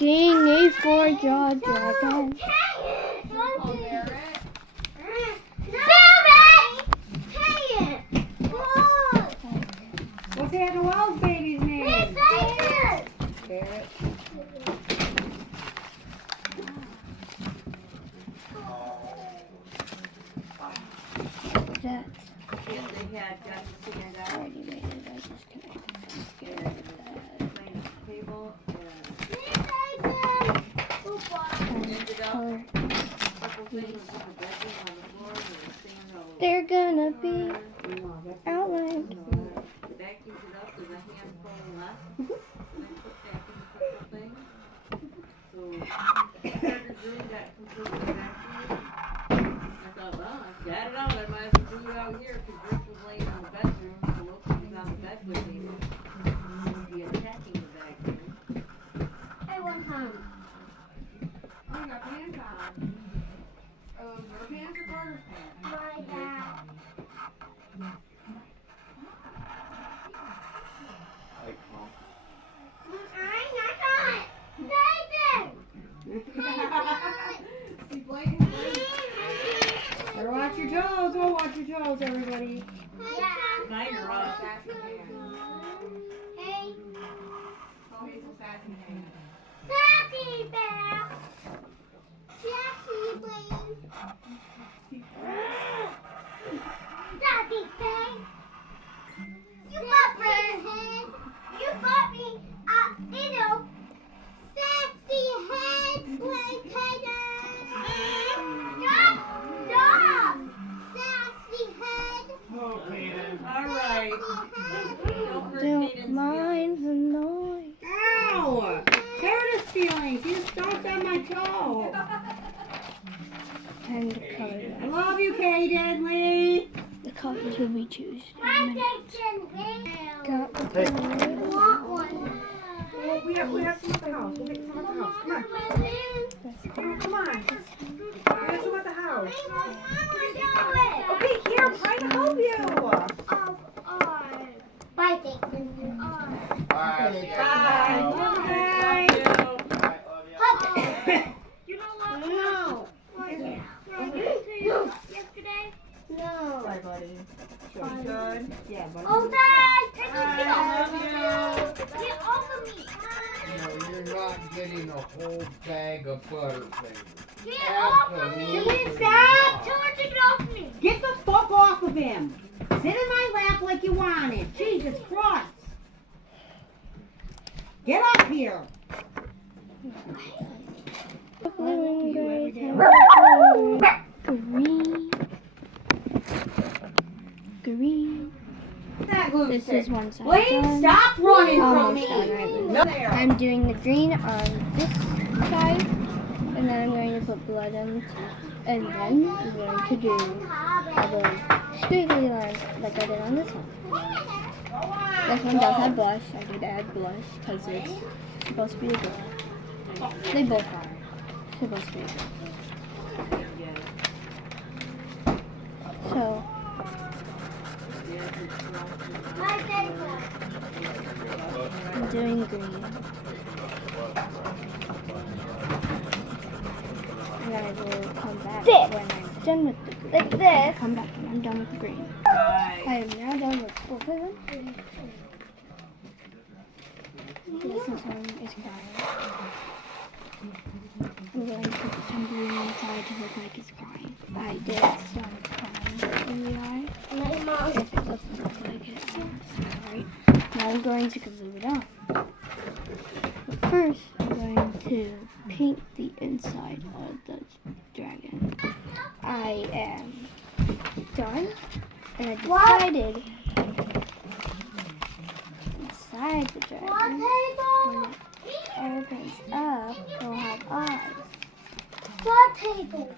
Making a four-jaw dragon. What's Hannah Wells' baby's name? Barrett. That And they had got to stand out, already made it. I just can't get rid of that. playing at the table, And color. couple things in the bedroom on the floor, and they were singing all They're gonna be outlined. vacuumed it up with a handful left, and then put back in a couple things. So, started doing that completely vacuumed. I thought, well, I've got it out, I might as well do it out here, cause Rich was laying in the bedroom, so Loki was on the bed with him. He would be attacking the vacuum. Oh, you got pants on. Oh, your pants or Carter's pants? See, Blake? Better watch your toes. Oh, watch your toes, everybody. Now you're off. Oh, he's a sassy man. Alright. Don't hurt Don't Caden's mind the noise. Ow! Curtis feelings. You stomped on my toe. Time to color I them. love you, Caden Lee. The colors will be chosen. Got the Hey. colors. Well, we have some at the house. We'll get some at the house. Come on. We have some at the house. Okay, here, I'm trying to help you. Bye, Jason. Bye. Bye. You know what? No. Yesterday? No. Bye, buddy. Good. Yeah, buddy. Oh, Dad! I love Get off of me! No, you're not getting a whole bag of Butterfingers. Get off of me! Can we stop? Tell her to get off me! Get the fuck off of him. Sit in my lap like you wanted. Jesus Christ. Get up here. Blue and gray. Green. Green. That glue This stick. is one side Blaine, done. stop running from Almost me. done, right, Lou? No, there. I'm doing the green on this side, and then I'm going to put blood on, and then I'm going to do all those squiggly lines like I did on this one. This one does have blush. I did add blush because it's supposed to be a girl. They both are supposed to be a girl. So, My favorite. I'm doing green. And I will come back when I'm done with the green. Like this. Come back when I'm done with the green. Bye. I am now done with both of them. This one is crying. I'm going to put some green inside to look like it's crying. I did some crying in the eye. My mom. If it doesn't look like it, sorry. Now I'm going to glue it on. But first, I'm going to paint the inside of the dragon. I am done, and I decided inside the dragon, when it opens up, it'll have eyes. What table?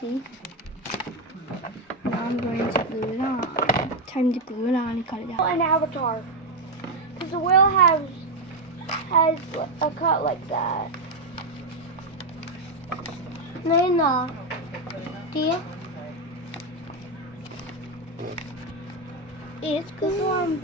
See? Now I'm going to glue it on. Time to glue it on and cut it out. An avatar. Because the whale has a cut like that. Lena, dear. It's good one.